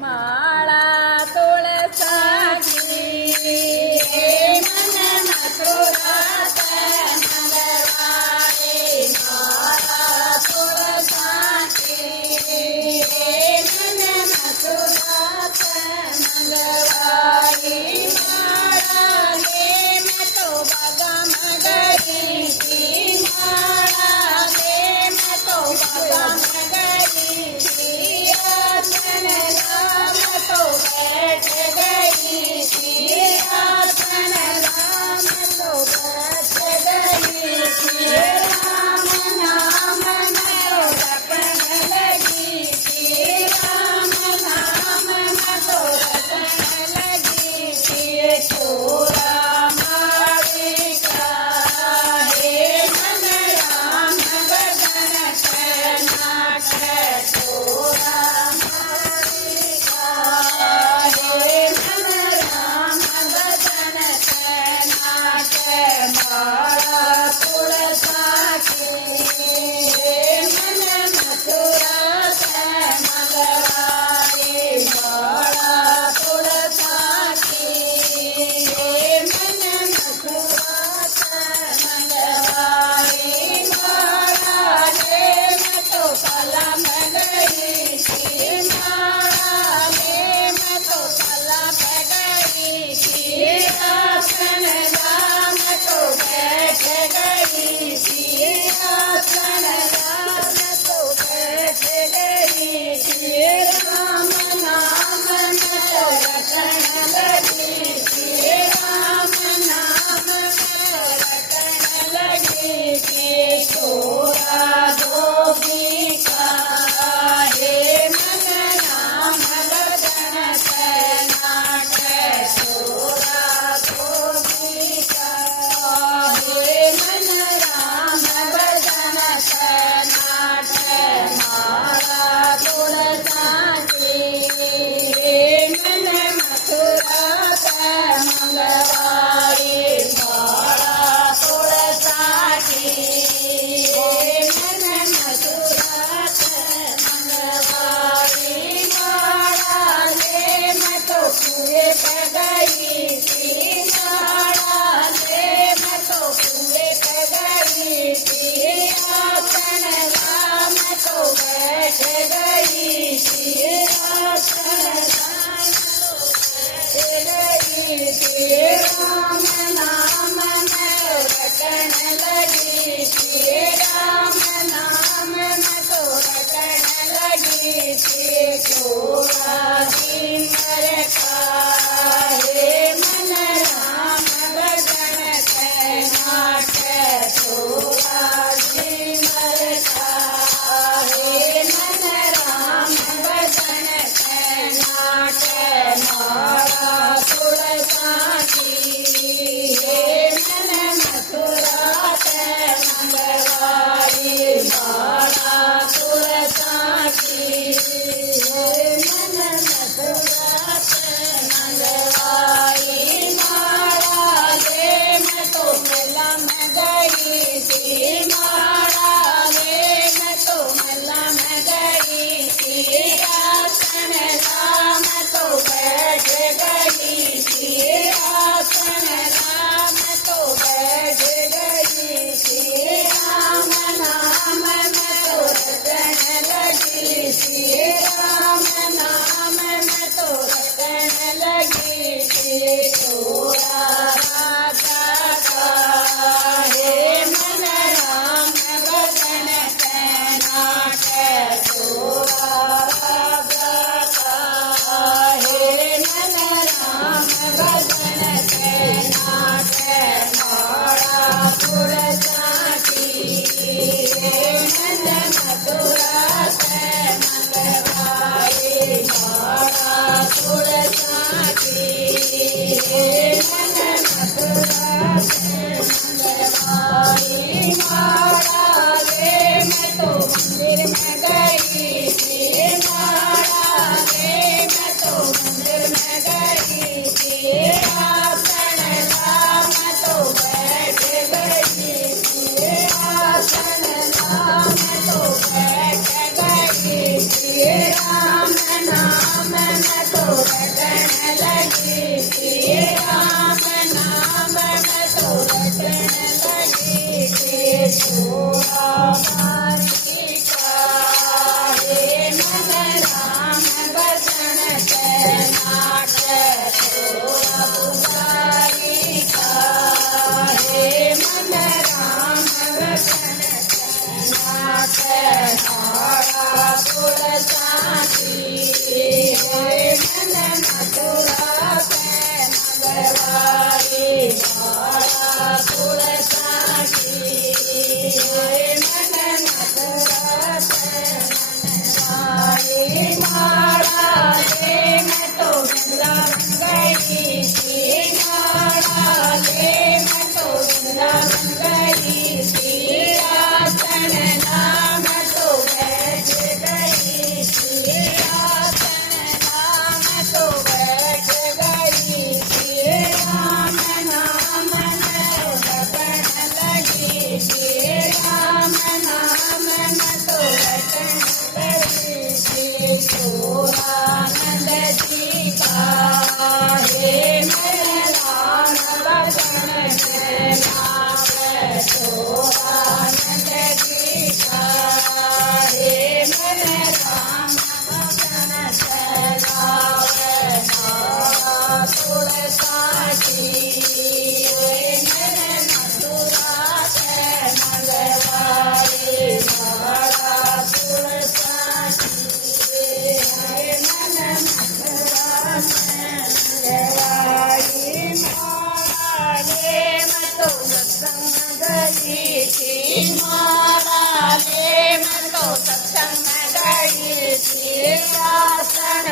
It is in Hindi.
माळा तुळसाची मन मथुरात मंगळवारी माळा तुळसाची मन मथुरात मंगळवारी माळा हे मतो बगा मगरीची माळा हे मतो बगा मगरीची आसन राम तो बैठ गई थी आसन राम तो बैठ गई थी राम नाम में रटन लगी थी राम नाम में तो रटन लगी थी छोरा मारी का हे मन राम बदन नाट छोरा माळा तुळसाची मन मथुरात मंगळवारी माळा तुळसाची मन मथुरात मंगळवारी माळा हे मतो कलम गई थी माळा हे मतो कलम गई थी आसन राम तो बैठ गई थी आसन राम तो बैठ गई थी राम नाम में तो रटन लगी थी राम नाम में रटन लगी थी छोरा जोगी का हे मन राम बदन नाट छोरा जोगी का हे मन राम बदन नाट माळा तुळसाची मन मथुरात मंगळवारी माळा तुळसाची मन मथुरात मंगळवारी माळा हे मतो पूरे गई थी माळा हे मतो पूरे गई थी आसन राम तो बैठ गई थी आसन राम तो बैठ गई थी राम नाम में रटन लगी थी राम नाम में तो रटन लगी थी छोरा सिमर का हे मन राम बदन नाट छोरा सिमर का हे मन राम बदन नाट माळा तुळसाची हे मन मथुरात मंगळवारी माळा तुळसाची हे मन मथुरात मंगळवारी माळा हे मतो कलम गई थी माळा हे मतो कलम गई थी आसन राम तो बैठ गई थी आसन राम तो बैठ गई थी राम नाम में तो रटन लगी थी राम नाम में तो रटन लगी थी छोरा राजा का हे मन राम बदन नाट छोरा राजा का हे मन राम बदन नाट माळा तुळसाची मन मथुरात मंगळवारी माळा तुळसाची मन मथुरात मंगळवारी माळा हे मैं तो मंदिर में गई नाट्य थोड़ा पुजारी का हे मन राम वचन नाट्य धारा तुलसाची हे मन मथुरा मगवारी धारा तुलसाची हे मन मथुरा मनवारी मारा ले मैं तो वृंदावन गई थी मारा ले मैं तो वृंदावन गई थी आसन नाम तो बैठ गई थी आसन नाम तो बैठ गई थी राम नाम में लगन लगी थी राम नाम में तो लगन लगी थी चोरानंद जी का हे मेरा वचन नाम चोरानंद जी का हे मेरे राम वचन नाम तुलसाची हे मेरे मथुरा मगवारी धारा तुलसाची हे मन मथुरा मगवारी मारा ले मैं तो सत्संग गई थी मारा ले मैं तो सत्संग गई थी आसन